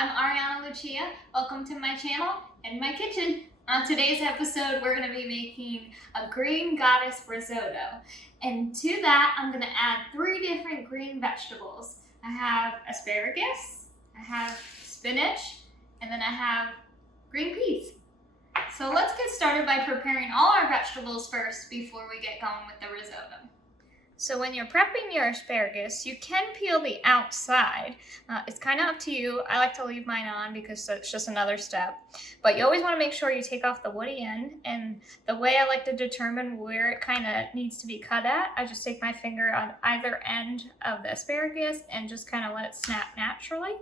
I'm Ariana Lucia. Welcome to my channel and my kitchen. On today's episode, we're going to be making a green goddess risotto. And to that, I'm going to add 3 different green vegetables. I have asparagus, I have spinach, and then I have green peas. So let's get started by preparing all our vegetables first before we get going with the risotto. So when you're prepping your asparagus, you can peel the outside. It's kind of up to you. I like to leave mine on because it's just another step. But you always want to make sure you take off the woody end. And the way I like to determine where it kind of needs to be cut at, I just take my finger on either end of the asparagus and just kind of let it snap naturally.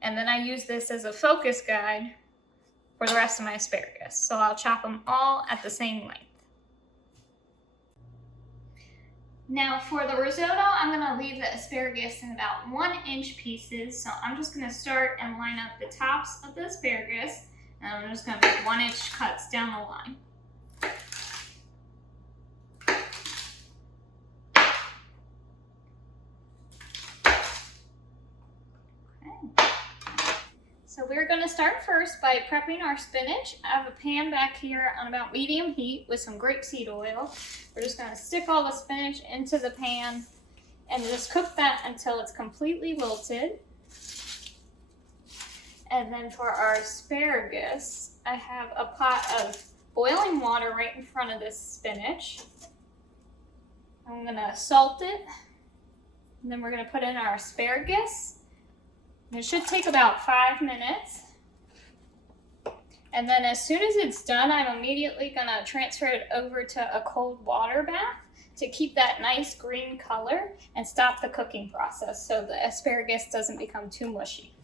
And then I use this as a focus guide for the rest of my asparagus. So I'll chop them all at the same length. Now for the risotto, I'm going to leave the asparagus in about 1-inch pieces. So I'm just going to start and line up the tops of the asparagus. And I'm just going to make 1-inch cuts down the line. So we're going to start first by prepping our spinach. I have a pan back here on about medium heat with some grapeseed oil. We're just going to stick all the spinach into the pan and just cook that until it's completely wilted. And then for our asparagus, I have a pot of boiling water right in front of this spinach. I'm going to salt it, and then we're going to put in our asparagus. It should take about 5 minutes. And then as soon as it's done, I'm immediately gonna transfer it over to a cold water bath to keep that nice green color and stop the cooking process so the asparagus doesn't become too mushy.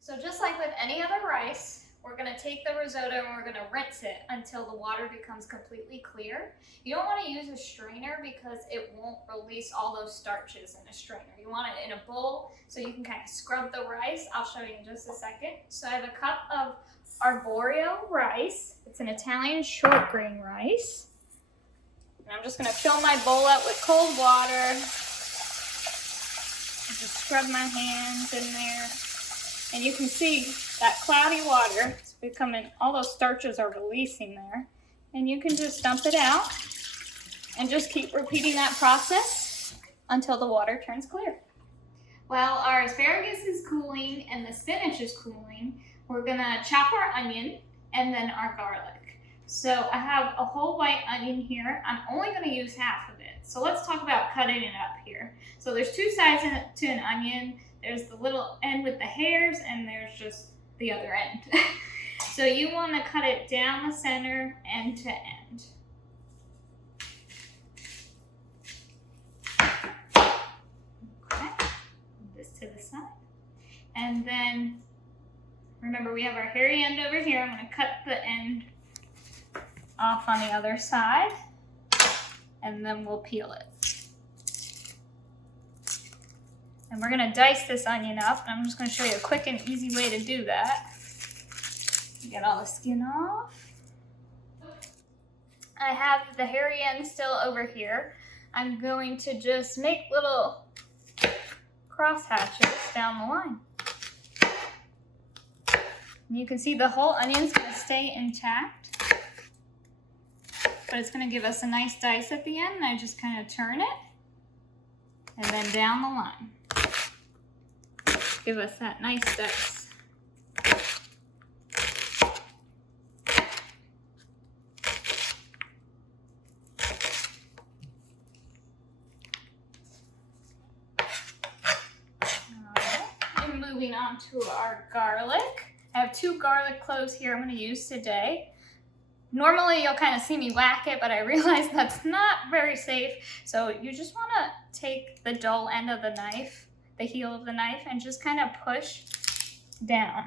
So just like with any other rice, we're going to take the risotto and we're going to rinse it until the water becomes completely clear. You don't want to use a strainer because it won't release all those starches in a strainer. You want it in a bowl so you can kind of scrub the rice. I'll show you in just a second. So I have a cup of arborio rice. It's an Italian short grain rice. And I'm just going to fill my bowl up with cold water. Just scrub my hands in there. And you can see that cloudy water is becoming, all those starches are releasing there. And you can just dump it out and just keep repeating that process until the water turns clear. While our asparagus is cooling and the spinach is cooling, we're gonna chop our onion and then our garlic. So I have a whole white onion here. I'm only gonna use half of it. So let's talk about cutting it up here. So there's 2 sides to an onion. There's the little end with the hairs, and there's just the other end. So you want to cut it down the center, end to end. Okay, this to the side. And then, remember we have our hairy end over here. I'm going to cut the end off on the other side, and then we'll peel it. And we're gonna dice this onion up. I'm just gonna show you a quick and easy way to do that. Get all the skin off. I have the hairy end still over here. I'm going to just make little cross hatches down the line. And you can see the whole onion's gonna stay intact, but it's gonna give us a nice dice at the end, and I just kind of turn it, and then down the line. Give us that nice dice. And moving on to our garlic. I have 2 garlic cloves here I'm going to use today. Normally you'll kind of see me whack it, but I realize that's not very safe. So you just want to take the dull end of the knife, the heel of the knife, and just kind of push down.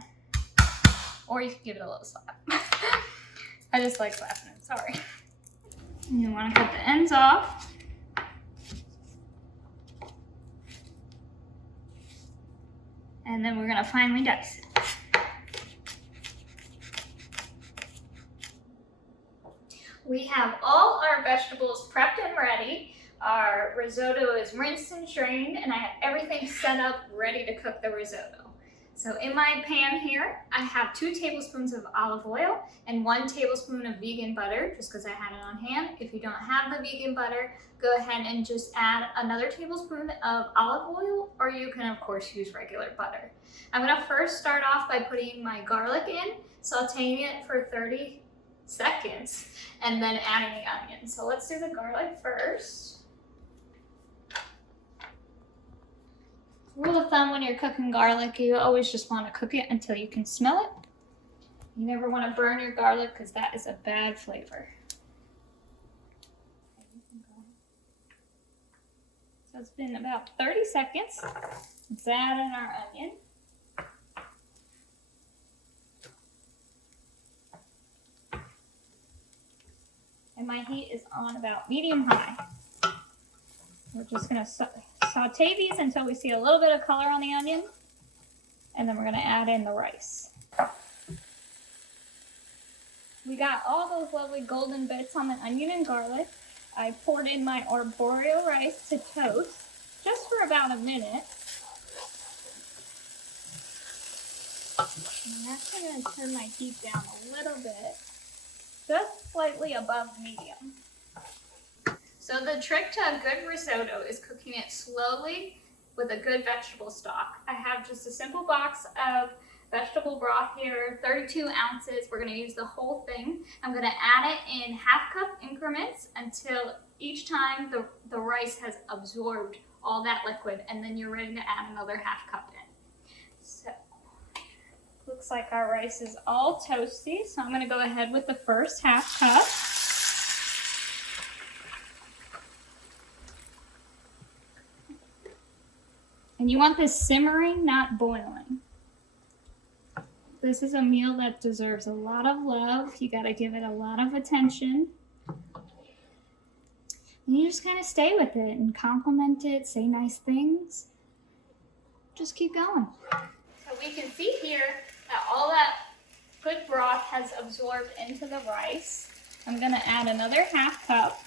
Or you can give it a little slap. I just like slapping it, sorry. You want to cut the ends off. And then we're gonna finely dice it. We have all our vegetables prepped and ready. Our risotto is rinsed and strained, and I have everything set up ready to cook the risotto. So in my pan here, I have 2 tablespoons of olive oil and 1 tablespoon of vegan butter, just because I had it on hand. If you don't have the vegan butter, go ahead and just add another tablespoon of olive oil, or you can of course use regular butter. I'm gonna first start off by putting my garlic in, sauteing it for 30 seconds, and then adding the onion. So let's do the garlic first. Rule of thumb when you're cooking garlic, you always just want to cook it until you can smell it. You never want to burn your garlic because that is a bad flavor. So it's been about 30 seconds. Let's add in our onion. And my heat is on about medium-high. We're just going to saute these until we see a little bit of color on the onion. And then we're going to add in the rice. We got all those lovely golden bits on the onion and garlic. I poured in my arborio rice to toast just for about a minute. And I'm actually going to turn my heat down a little bit, just slightly above medium. So the trick to a good risotto is cooking it slowly with a good vegetable stock. I have just a simple box of vegetable broth here, 32 ounces. We're gonna use the whole thing. I'm gonna add it in half-cup increments until each time the rice has absorbed all that liquid, and then you're ready to add another half-cup in. So, looks like our rice is all toasty, so I'm gonna go ahead with the first half-cup. And you want this simmering, not boiling. This is a meal that deserves a lot of love. You gotta give it a lot of attention. And you just kind of stay with it and compliment it, say nice things. Just keep going. So we can see here that all that good broth has absorbed into the rice. I'm gonna add another half-cup.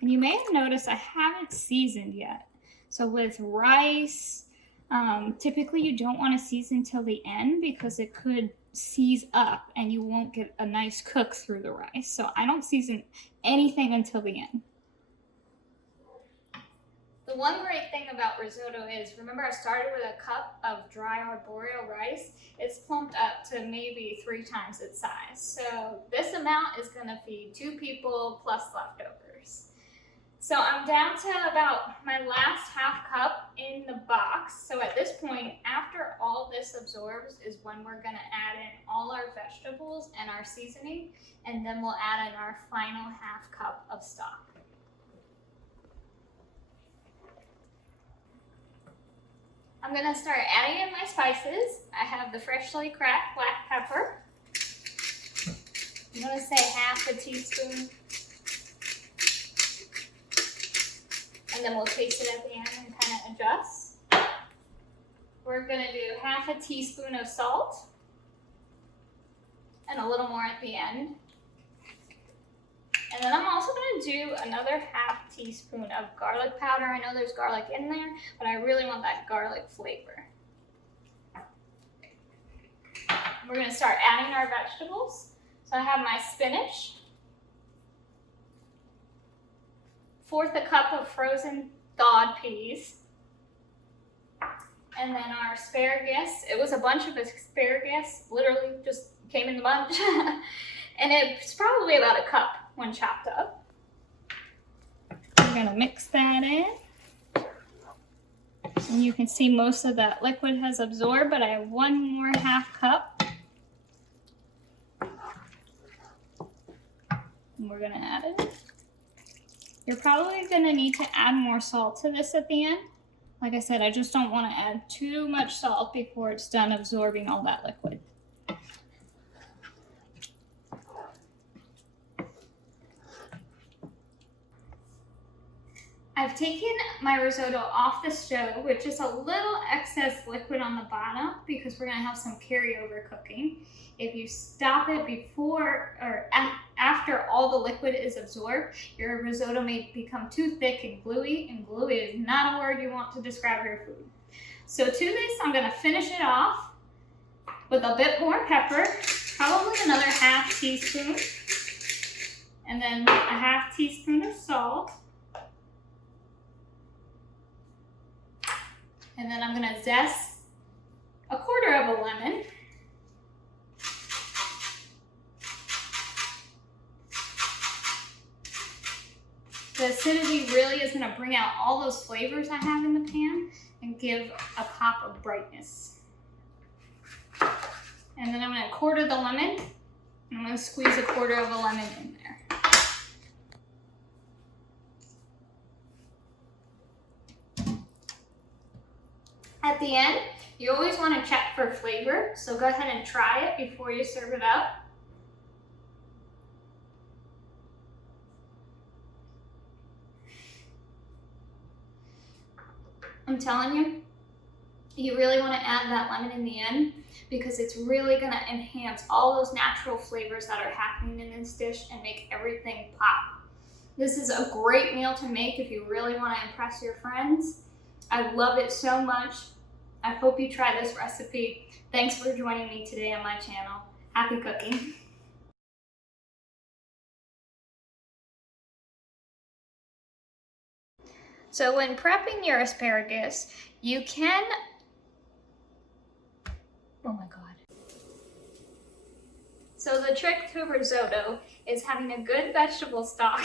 And you may have noticed I haven't seasoned yet. So with rice, typically you don't want to season till the end because it could seize up and you won't get a nice cook through the rice. So I don't season anything until the end. The one great thing about risotto is, remember I started with a cup of dry arborio rice. It's plumped up to maybe 3 times its size. So this amount is going to feed 2 people plus leftovers. So I'm down to about my last half cup in the box. So at this point, after all this absorbs is when we're going to add in all our vegetables and our seasoning, and then we'll add in our final half cup of stock. I'm going to start adding in my spices. I have the freshly cracked black pepper. I'm going to say half a teaspoon. And then we'll taste it at the end and kind of adjust. We're going to do half a teaspoon of salt. And a little more at the end. And then I'm also going to do another half teaspoon of garlic powder. I know there's garlic in there, but I really want that garlic flavor. We're going to start adding our vegetables. So I have my spinach, 1/4 a cup of frozen thawed peas, and then our asparagus. It was a bunch of asparagus, literally just came in the bunch. And it's probably about a cup when chopped up. I'm gonna mix that in. And you can see most of that liquid has absorbed, but I have 1 more half cup. And we're gonna add it. You're probably gonna need to add more salt to this at the end. Like I said, I just don't wanna add too much salt before it's done absorbing all that liquid. I've taken my risotto off the stove with just a little excess liquid on the bottom because we're going to have some carryover cooking. If you stop it before or after all the liquid is absorbed, your risotto may become too thick and gluey is not a word you want to describe your food. So to this, I'm going to finish it off with a bit more pepper, probably another half teaspoon, and then a half teaspoon of salt. And then I'm going to zest a quarter of a lemon. The acidity really is going to bring out all those flavors I have in the pan and give a pop of brightness. And then I'm going to quarter the lemon, and I'm going to squeeze a quarter of a lemon in there. At the end, you always want to check for flavor, so go ahead and try it before you serve it up. I'm telling you, you really want to add that lemon in the end because it's really going to enhance all those natural flavors that are happening in this dish and make everything pop. This is a great meal to make if you really want to impress your friends. I love it so much. I hope you try this recipe. Thanks for joining me today on my channel. Happy cooking. So when prepping your asparagus, you can, oh my God. So the trick to risotto is having a good vegetable stock